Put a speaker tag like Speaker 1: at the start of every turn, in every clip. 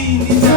Speaker 1: see me.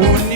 Speaker 1: un